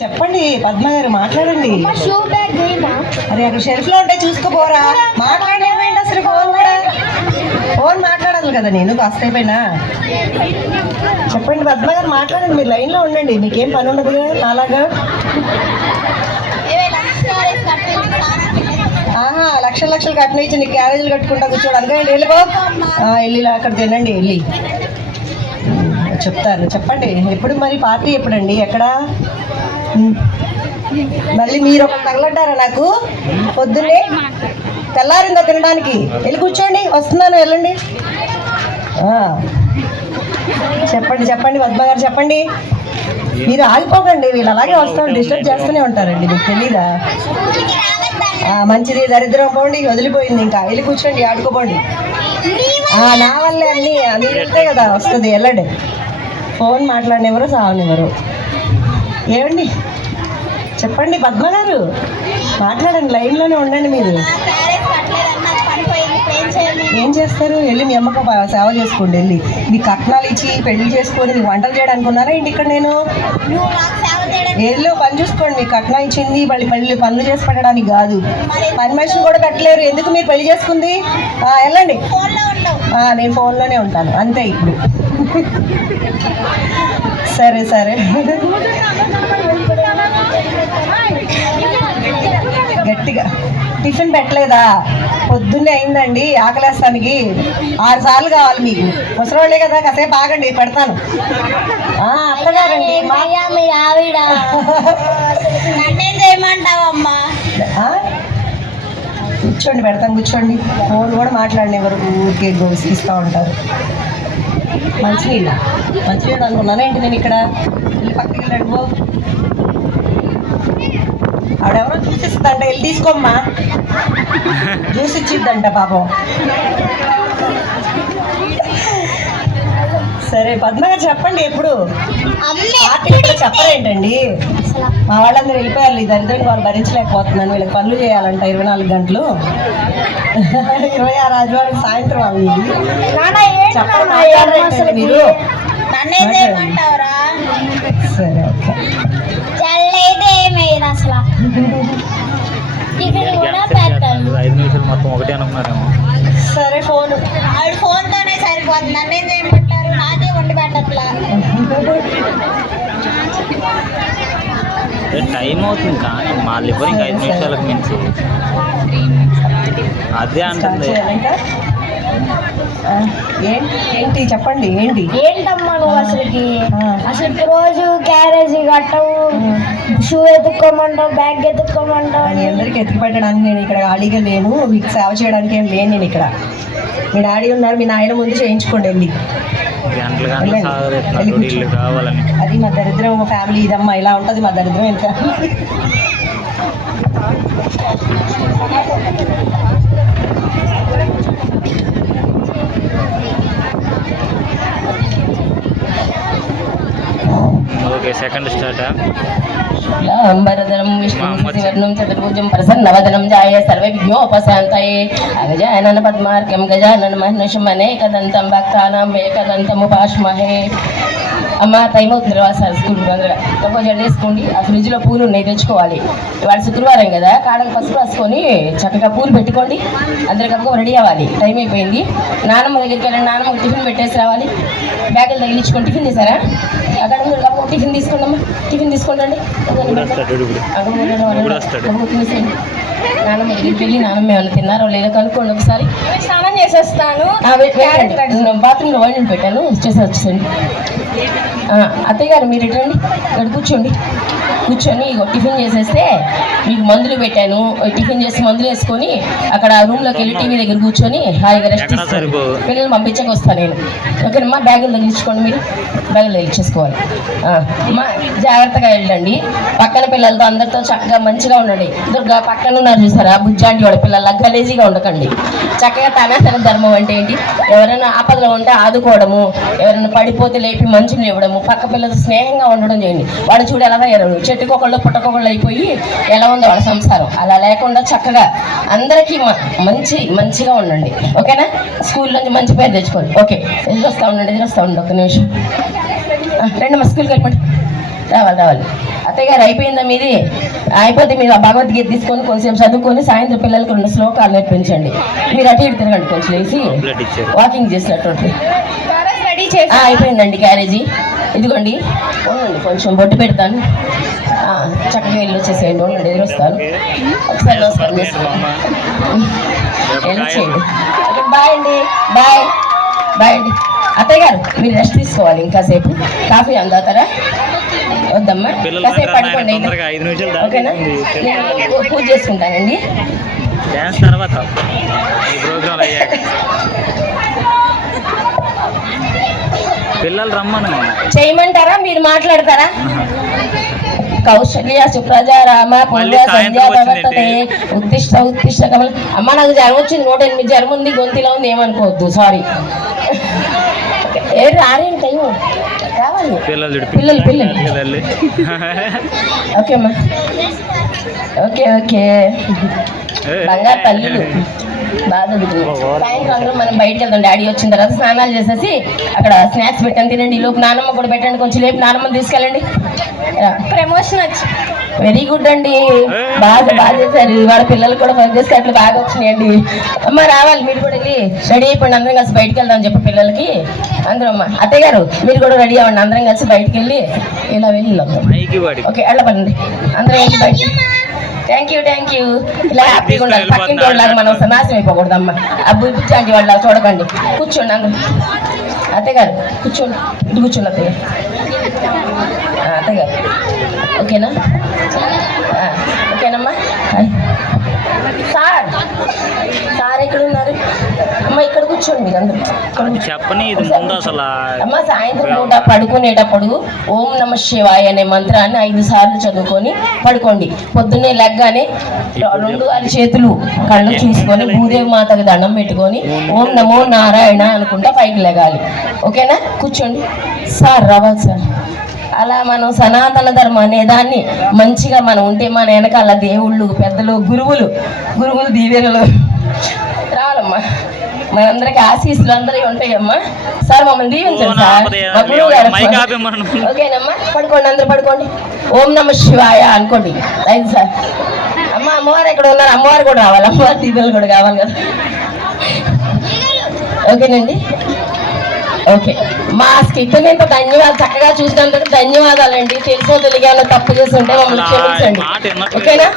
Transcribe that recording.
చెప్పండి పద్మ గారు, మాట్లాడండి. అరే అక్కడ షెల్ఫ్ లో ఉంటే చూసుకోపోరా. మాట్లాడేమేంటి అసలు? ఫోన్ మాట్లాడాలి కదా నేను కాస్త అయిపోయినా. చెప్పండి పద్మ గారు, మాట్లాడండి. మీరు లైన్ లో ఉండండి, మీకేం పని ఉండదు అలాగా. ఆహా, లక్షలు కట్టిన ఇచ్చి నీకు క్యారేజీలు కట్టుకుంటా కూర్చోడు అందుకని వెళ్ళిపో. వెళ్ళి అక్కడ తినండి వెళ్ళి. చెప్తారు, చెప్పండి. ఎప్పుడు మరి పార్టీ ఎప్పుడండి? ఎక్కడ? మళ్ళీ మీరు ఒక తగలడ్డారా నాకు? పొద్దున్నే తెల్లారిందా తినడానికి? వెళ్ళి కూర్చోండి, వస్తున్నాను, వెళ్ళండి. చెప్పండి చెప్పండి పద్మ గారు, చెప్పండి. మీరు ఆగిపోకండి, వీళ్ళు అలాగే వస్తారు, డిస్టర్బ్ చేస్తూనే ఉంటారండి. మీకు తెలీదా? మంచిది, దరిద్రం పోండి, వదిలిపోయింది. ఇంకా వెళ్ళి కూర్చోండి, ఆడుకోపోండి. నా వల్లే అన్నీ మీరు వెళ్తే కదా వస్తుంది, వెళ్ళండి. ఫోన్ మాట్లాడినెవరు, సావనివ్వరు. ఏమండి చెప్పండి పద్మ గారు, మాట్లాడండి, లైన్లోనే ఉండండి. మీరు ఏం చేస్తారు? వెళ్ళి మీ అమ్మకు సేవ చేసుకోండి. వెళ్ళి మీ కట్నాలు ఇచ్చి పెళ్లి చేసుకొని మీకు వంటలు చేయడానికి ఉన్నారా ఏంటి ఇక్కడ? నేను ఏదో పని చూసుకోండి. మీకు కట్నం ఇచ్చింది మళ్ళీ పనులు చేసి పెట్టడానికి కాదు. పని మనిషిని కూడా పెట్టలేరు. ఎందుకు మీరు పెళ్లి చేసుకుంది? వెళ్ళండి. నేను ఫోన్లోనే ఉంటాను అంతే ఇప్పుడు. సరే సరే, గట్టిగా టిఫిన్ పెట్టలేదా? పొద్దున్నే అయిందండి, ఆకలేస్తానికి 6 సార్లు కావాలి మీకు. ముసలోళ్ళే కదా, కాసేపు ఆగండి, పెడతాను. అత్తగారండి, కూర్చోండి, పెడతాను, కూర్చోండి. ఫోన్ కూడా మాట్లాడినెవరు, ఊరికే గోసిస్తూ ఉంటారు. మంచినీళ్ళు అనుకున్నాను ఏంటి నేను ఇక్కడ? వెళ్ళి పక్కకి వెళ్ళండి పో. ఆవిడెవరో జ్యూస్ ఇస్తుందంట, వెళ్ళి తీసుకోమ్మా. జ్యూస్ ఇచ్చిద్దంట పాపం. సరే పద్మ గారు, చెప్పండి. ఎప్పుడు పార్టీ ఎప్పుడు చెప్పరేంటండి? మా వాళ్ళందరూ వెళ్ళిపోయారు. ఈ దరిద్రం వాళ్ళు భరించలేకపోతున్నాను. వీళ్ళకి పనులు చేయాలంట 24 గంటలు. 26 ఆదివారం సాయంత్రం అవి. మీరు సరే ఓకే. సరే ఫోన్తోనే సరిపోతుంది. నన్నేం చేయమంటారు? నాకే వండి పెట్టట్లా. టైం అవుతుంది కానీ మళ్ళీ ఇంకా 5 నిమిషాలకు మించి అదే అంటుంది. ఏంటి చెప్పండి, ఏంటమ్మా నువ్వు అసలు రోజు క్యారేజీ కట్టవు, షూ ఎత్తుక్కోమంటావు, బ్యాగ్ ఎత్తుక్కోమంటావు. అందరికి ఎత్తుకు పెట్టడానికి నేను ఇక్కడ ఖాళీగా లేను. మీకు సేవ చేయడానికి ఏం లేను నేను ఇక్కడ. మీ డాడీ ఉన్నారు, మీ నాయన ముందు చేయించుకోండి వెళ్ళి. అది మా దరిద్రం ఫ్యామిలీ. ఇదమ్మా ఇలా ఉంటుంది మా దరిద్రం. ఇంకా సెకండ్ స్టార్ట్. అంబరధరం విష్ణువర్ణం చతుర్భుజం ప్రసన్నవదనం జాయ సర్వ విఘ్నోపశాంతయే అగజానన పద్మార్కం గజానన మహర్నిశం అనేకదంతం భక్తానాం ఏకదంతముపాస్మహే. అమ్మ టైం అవుతుంది, సార్ స్కూల్ తక్కువ జడ వేసుకోండి. ఆ ఫ్రిడ్జ్లో పూలు ఉన్నాయి, తెచ్చుకోవాలి. ఇవాళ శుక్రవారం కదా, కాడకు పసుపు రాసుకొని చక్కగా పూలు పెట్టుకోండి. అందరికీ రెడీ అవ్వాలి, టైం అయిపోయింది. నానమ్మ దగ్గరికి వెళ్ళండి, నానమ్మ టిఫిన్ పెట్టేసి రావాలి. బ్యాగులు తగిలించుకొని టిఫిన్ చేశారా? అక్కడ టిఫిన్ తీసుకోండమ్మా, టిఫిన్ తీసుకోండి. నానమ్మ దగ్గరికి వెళ్ళి నానమ్మ ఏమైనా తిన్నారో లేదో కనుక్కోండి ఒకసారి. స్నానం చేసేస్తాను. బాత్రూంలో వైండ్ పెట్టాను, వచ్చేసండి. అత్తయ్య గారు మీరు రండి, ఇక్కడ కూర్చోండి. కూర్చొని టిఫిన్ చేసేస్తే మీకు మందులు పెట్టాను. టిఫిన్ చేసి మందులు వేసుకొని అక్కడ రూమ్లోకి వెళ్ళి టీవీ దగ్గర కూర్చొని హాయిగా రెస్ట్ తీసుకోండి. పిల్లలు పంపించక వస్తాను నేను. ఓకేనమ్మా, బ్యాగులు తగిలించుకోండి. మీరు బ్యాగులు తగిలించేసుకోవాలి. అమ్మా జాగ్రత్తగా వెళ్ళండి. పక్కన పిల్లలతో అందరితో చక్కగా మంచిగా ఉండండి. దుర్గా పక్కన ఉన్నారు చూసారా, బుజ్జాంటి వాడి పిల్లల గలేజీగా ఉండకండి. చక్కగా తన ధర్మం అంటే ఏంటి? ఎవరైనా ఆపదలో ఉంటే ఆదుకోవడము, ఎవరైనా పడిపోతే లేపి మంచులు ఇవ్వడము, పక్క పిల్లలతో స్నేహంగా ఉండడం చేయండి. వాడు చూడు ఎలా తయారు, చెట్టుకొకళ్ళు పుట్టకొకళ్ళు అయిపోయి ఎలా ఉందో వాళ్ళ సంసారం. అలా లేకుండా చక్కగా అందరికీ మంచిగా ఉండండి. ఓకేనా? స్కూల్ నుంచి మంచి పేరు తెచ్చుకోండి. ఓకే, ఎదురొస్తా ఉండండి. ఒక నిమిషం రండి, మా స్కూల్కి వెళ్ళిపోండి. రావాలి. అత్తయ్య గారు అయిపోయిందా మీది? అయిపోతే మీరు ఆ భగవద్గీత తీసుకొని కొంచెం చదువుకొని సాయంత్రం పిల్లలకు 2 శ్లోకాలు నేర్పించండి. మీరు అటు ఇటు తిరగండి కొంచెం వేసి వాకింగ్ చేసినట్టు. అయిపోయిందండి క్యారేజీ. ఇదిగోండి ఉండండి, కొంచెం బొట్టు పెడతాను. చక్కగా వెళ్ళి వచ్చేసేయండి. ఉండండి, ఎదురొస్తాను. ఒకసారి నమస్కారం చేసుకోండి. వెళ్ళి చేయండి. బాయ్ అండి. బాయ్ బాయ్ అండి. అత్తయ్య గారు మీరు రెస్ట్ తీసుకోవాలి ఇంకాసేపు. కాఫీ అందాతారా? వద్దమ్మా, కాసేపు పడుకోండి. ఓకేనా? నేను పూజ చేసుకుంటానండి. డ్యాన్స్ తర్వాత ఈ ప్రోగ్రామ్ అయ్యాక పిల్లలు రమ్మను. చేయమంటారా మీరు మాట్లాడతారా? కౌశల్య సుప్రజ రామ పూర్వ సంధ్యా ప్రవర్తతే ఉత్తిష్ట ఉత్తిష్ట కమల. అమ్మ నాకు జ్వరం వచ్చింది, 108 జ్వరం ఉంది, గొంతులో ఉంది, ఏమనుకోవద్దు, సారీ. ఏ రారేం టైం కావాలి. పిల్లలు పిల్లలు ఓకే అమ్మా. ఓకే ఓకే బంగారు తల్లి బాగా చదువుతుంది. సాయంత్రం అందరం మనం బయటకు వెళ్తాం. డాడీ వచ్చిన తర్వాత స్నానాలు చేసేసి అక్కడ స్నాక్స్ పెట్టండి, తినండి. ఈ లోపు నానమ్మ కూడా పెట్టండి, కొంచెం లేపు నానమ్మని తీసుకెళ్ళండి. ప్రమోషన్ వచ్చి వెరీ గుడ్ అండి, బాగా చేశారు. వాళ్ళ పిల్లలు కూడా పని చేస్తే అట్లా బాగా వచ్చినాయండి. అమ్మ రావాలి, మీరు కూడా వెళ్ళి రెడీ అయిపోండి, అందరం కలిసి బయటకు వెళ్దాం చెప్పి పిల్లలకి. అందరూ అమ్మ అత్తయ్య గారు మీరు కూడా రెడీ అవ్వండి, అందరం కలిసి బయటకు వెళ్ళి ఇలా వెళ్ళి ఓకే వెళ్ళబండి అందరం వెళ్ళి బయట. Thank you. ఇలా హ్యాపీగా ఉండాలి. పక్కింటి వాళ్ళలాగా మనం నాశనం అయిపోకూడదు అమ్మ. ఆ బుజ్జాంటి వాళ్ళ చూడకండి. కూర్చోండి అందరూ. అత్తయ్య గారు కూర్చోండి, ఇటు కూర్చోండి అత్తయ్య. అత్తయ్య గారు ఓకేనా? ఓకేనమ్మా. సార్ ఎక్కడ ఉన్నారు? అమ్మ ఇక్కడ కూర్చోండి మీరు అందరూ. చెప్పని ఇది ముందు అసలు అమ్మ సాయంత్రం పూట పడుకునేటప్పుడు ఓం నమ శివాయ అనే మంత్రాన్ని 5 సార్లు చదువుకొని పడుకోండి. పొద్దున్నే లెగ్గానే 2 చేతులు కళ్ళు చూసుకొని భూదేవి మాతకు దండం పెట్టుకొని ఓం నమో నారాయణ అనుకుంటా పైకి లెగాలి. ఓకేనా? కూర్చోండి. సార్ రావాలి సార్. అలా మనం సనాతన ధర్మం అనే దాన్ని మంచిగా మనం ఉంటే మన వెనకాల దేవుళ్ళు పెద్దలు గురువులు దీవెనలు రావాలమ్మా. మనందరికి ఆశీస్సులు అందరికీ ఉంటాయమ్మా. సార్ మమ్మల్ని దీవించండి సార్, మా గురువు గారు. ఓకేనమ్మా, పడుకోండి, అందరూ పడుకోండి. ఓం నమ శివాయ అనుకోండి. Right sir. అమ్మ అమ్మవారు ఎక్కడ ఉన్నారు? అమ్మవారు కూడా రావాలి, అమ్మవారి దీవెనలు కూడా కావాలి కదా. ఓకేనండి. ఓకే, మా స్కిట్ని ఇంత ధన్యవాదాలు, చక్కగా చూసినందుకు ధన్యవాదాలండి. తెలుసో తెలియగా తప్పు చేసి ఉంటే మమ్మల్ని క్షమించండి. ఓకేనా?